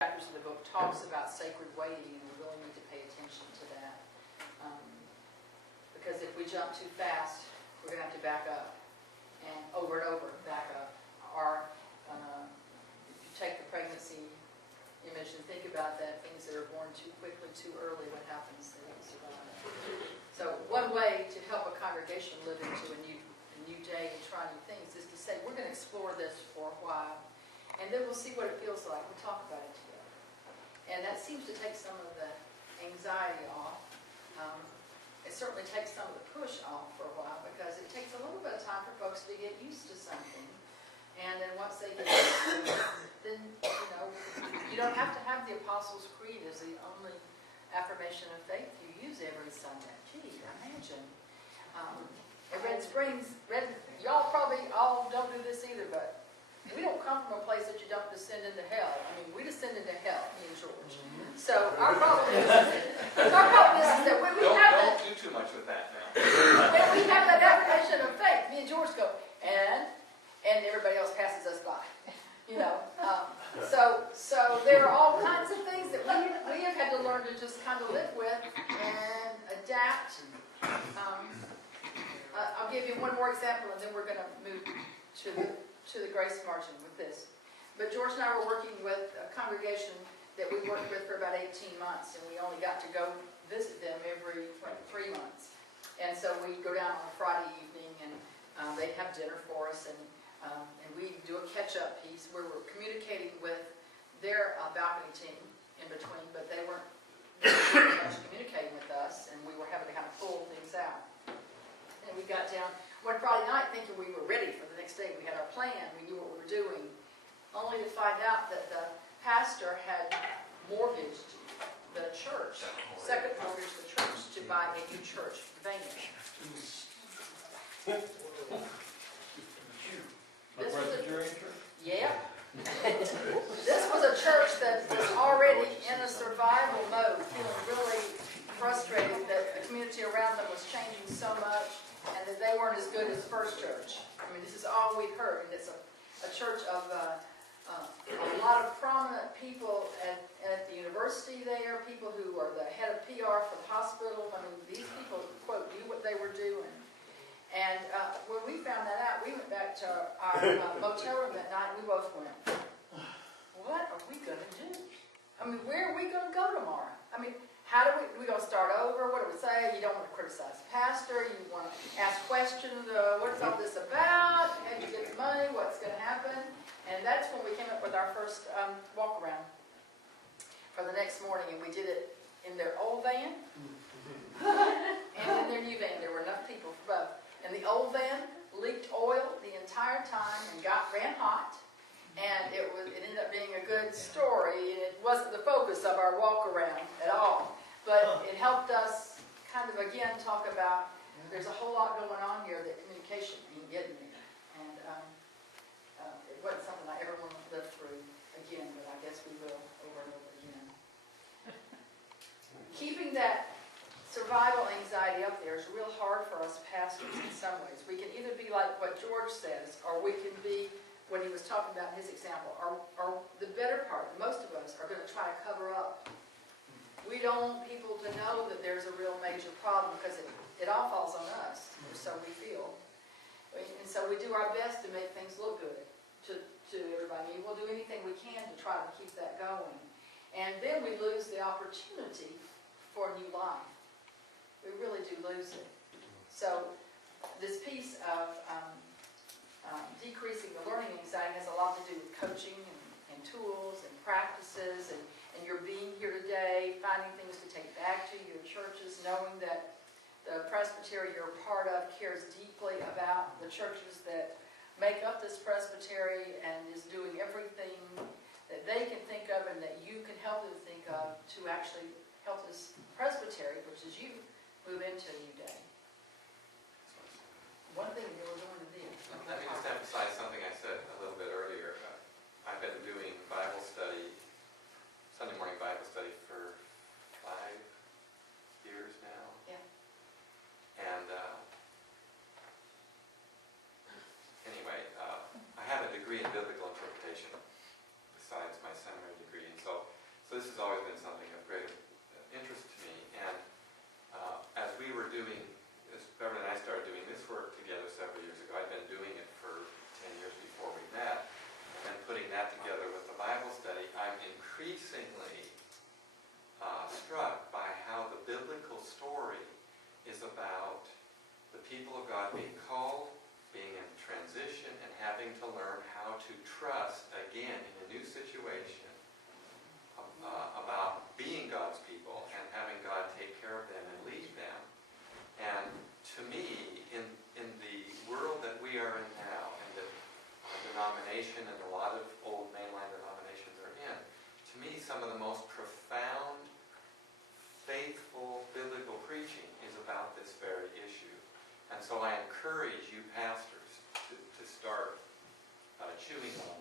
chapters of the book talks about sacred waiting, and we really need to pay attention to that. Because if we jump too fast, we're going to have to back up, and over back up. Or if you take the pregnancy image and think about that, things that are born too quickly, too early, what happens? They don't survive. So one way to help a congregation live into a new day and try new things is to say, we're going to explore this for a while, and then we'll see what it feels like. We'll talk about it together. And that seems to take some of the anxiety off. It certainly takes some of the push off for a while, because it takes a little bit of time for folks to get used to something. And then once they get used to it, then, you don't have to have the Apostles' Creed as the only affirmation of faith you use every Sunday. Gee, imagine. At Red Springs, y'all probably all don't do this either, but we don't come from a place that you don't descend into hell. I mean, we descend into hell, me and George. So our problem is that when we don't do too much with that now. When we have that affirmation of faith, me and George go, and everybody else passes us by. So there are all kinds of things that we have had to learn to just kind of live with and adapt. I'll give you one more example, and then we're going to move to the grace margin with this. But George and I were working with a congregation that we worked with for about 18 months, and we only got to go visit them every 3 months. And so we go down on a Friday evening, and they have dinner for us, and we do a catch-up piece where we're communicating with their balcony team in between, but they weren't very much communicating with us, and we were having to kind of pull things out. And we got down one Friday night thinking we were ready for the next day. We had our plan, we knew what we were doing, only to find out that the pastor had mortgaged the church, second mortgaged the church to buy a new church venue. This was a church? Yeah. This was a church that was already in a survival mode, feeling really frustrated that the community around them was changing so much, and that they weren't as good as First Church. I mean, this is all we've heard. And it's a church of a lot of prominent people at the university there, people who are the head of PR for the hospital. I mean, these people, quote, knew what they were doing. And when we found that out, we went back to our motel room that night, and we both went, what are we going to do? I mean, where are we going to go tomorrow? I mean, how do we going to start over? What do we say? You don't want to criticize the pastor. You want to ask questions. What is all this about? How do you get the money? What's going to happen? And that's when we came up with our first walk around for the next morning. And we did it in their old van and in their new van. There were enough people for both. And the old van leaked oil the entire time and ran hot. And it ended up being a good story. And it wasn't the focus of our walk around at all. But it helped us kind of, again, talk about there's a whole lot going on here that communication ain't getting there. And it wasn't something I ever want to live through again, but I guess we will over and over again. Keeping that survival anxiety up there is real hard for us pastors in some ways. We can either be like what George says, or we can be, when he was talking about his example, or the better part, most of us are going to try to cover up. We don't want people to know that there's a real major problem, because it all falls on us, or so we feel. And so we do our best to make things look good to everybody. We'll do anything we can to try to keep that going. And then we lose the opportunity for a new life. We really do lose it. So this piece of decreasing the learning anxiety has a lot to do with coaching and tools and practices and your being here today, finding things to take back to your churches, knowing that the presbytery you're a part of cares deeply about the churches that make up this presbytery and is doing everything that they can think of and that you can help them think of to actually help this presbytery, which is you, move into a new day. One thing that we're going to do. Let me just emphasize something I said a little bit earlier. I've been doing Bible study, Sunday morning Bible study for 5 years now. Yeah. And anyway, I have a degree in biblical interpretation besides my seminary degree, and so increasingly struck by how the biblical story is about the people of God being called, being in transition, and having to learn how to trust again in a new situation about being God's people and having God take care of them and lead them. And to me, in the world that we are in now, and that denomination and a lot of old mainline denominations are in, to me some of the most profound, faithful biblical preaching is about this very issue. And so I encourage you pastors to start chewing on